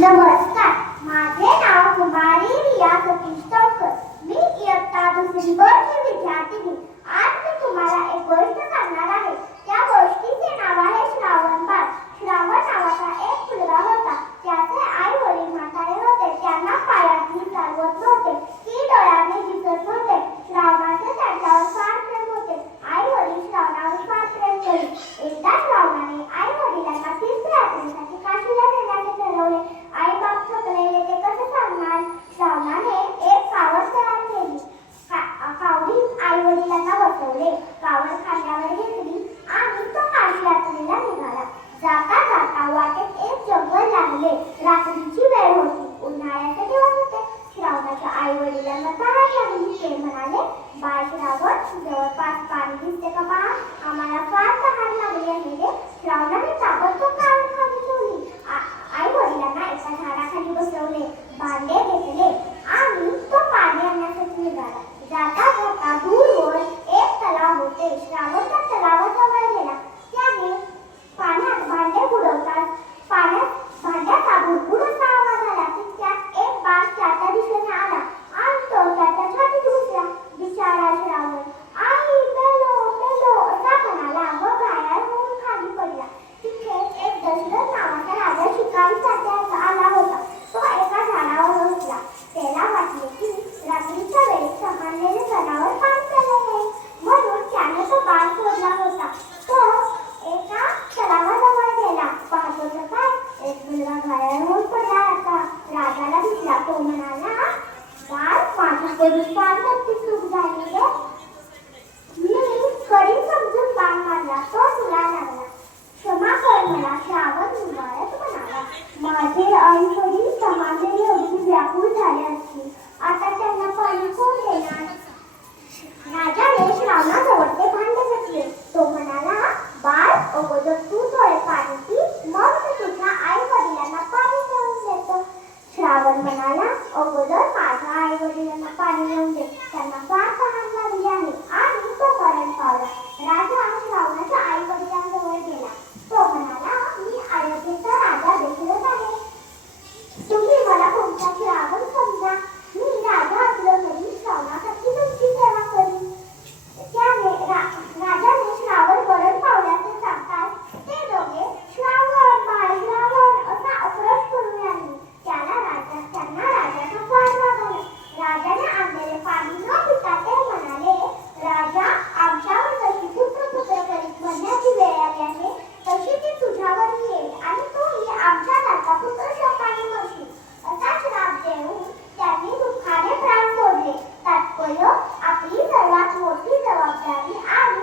नमस्कार, माझे नाव कुमारी रिया सतीश तळकर. मी इयत्ता दुसरी ब ची विद्यार्थिनी. आज मी तुम्हाला एक गोष्ट सांगणार आहे. त्या गोष्टीचे नाव आहे श्रावण बाळ. श्रावण नावाचा एक मुलगा होता. त्याचे आई वडील म्हातारे होते. त्यांना पायातनी चालवत नव्हते की डोळ्याने दिसत नव्हते. श्रावणाचे त्यांच्यावर फार प्रेम होते. आई वडील श्रावणावर फार प्रेम करीत. एकदा श्रावणाने आई वडिलांना तीर्थयात्रेसाठी काशीला नेण्याचे ठरवले. आई बाप थकलेले ते कसे सांगणार. श्रावणाने एक कावड तयार केली. कावडीत आई वडिलांना बसवले. कावड खांद्यावर घेतली आणि तो काशी यात्रेला निघाला. जाता जाता वाटेत एक जंगल लागले. रात्रीची वेळ होती. उन्हाळ्याचे दिवस होते. श्रावणाच्या आई वडिलांना तहान लागली. ते म्हणाले, बाळ श्रावण, जवळपास पाणी दिसते का पहा. आम्हाला फार तहान लागली आहे रे. श्रावणाने ताबडतोब कावड खाली ठेवली. आई वडिलांना एका झाडाखाली बसवले. भांडे घेतले आणि तो पाणी आणण्यासाठी निघाला. जाता जाता दूरवर एक तलाव होते. श्रावण त्या तलावाजवळ गेला. त्याने पाण्यात भांडे बुडवताच भांड्याचा भुरभुर असा आवाज आला की त्यात एक बाळ त्याच्या दिशेने आला आणि तो त्याच्या छातीत घुसला. बिचारा श्रावण, आई मेलो मेलो असा म्हणाला व घायाळ होऊन खाली पडला. तिथे एक दशरथ नावाचा राजा शिकारीसाठी आला होता. तो एका झाडावर बसला. त्याला वाटले की रात्रीच्या वेळी संभाळलेले जनावर पाणी प्यायला येईल, म्हणून त्याने तो बाळ सोडला होता. तो एका तलावाजवळ गेला. पाहतो तर काय, एक मुलगा घायाळ होऊन पडला होता. राजाला दिसला. तो म्हणाला, बाळ, माझ्याकडून फार मोठी चूक झाली रे. मी कडी समजून बाण मारला. तो तुला लागला. क्षमा कर मला. श्रावण निवाळत म्हणाला, माझे आई वडील समाजाने एवढी व्याकुळ झाले असतील. आता त्यांना पाणी कोण देणार. राजाने श्रावणाजवळ ते भांडे घेतले. तो म्हणाला, बाळ, अगोदर तू थोडे पाणी पी, मग मी तुझ्या आई वडिलांना पाणी देऊन देतो. श्रावण म्हणाला, अगोदर माझ्या आई वडिलांना पाणी देऊन दे. त्यांना फार तहान लागली आहे. आणि तो मरण पावला. राजा श्रावणाच्या आई वडिलांजवळ गेला. तो म्हणाला, मी अयोध्येचा राजा दशरथ आहे. तुम्ही मला तुमचा श्रावण समजा. मी राजा असलो तरी श्रावणासाठी तुमची सेवा करीन. राजाने श्रावण मरण पावल्याचे सांगताच ते दोघे श्रावण बाळ श्रावण असा अक्रोश करून लागले. त्यांना राजाचा फार राग आला. राजाने आणलेले पाणी न पिता ते म्हणाले, राजा, आमच्यावर जशी पुत्र करीत म्हणण्याची वेळ आली आहे तशी ती तुझ्यावर येईल आणि तूही आमच्यासारखा पुत्र शोकाने मरशील. असा श्राप देऊन त्यांनी दुःखाने प्राण सोडले. तात्पर्य, आपली सर्वात मोठी जबाबदारी आणि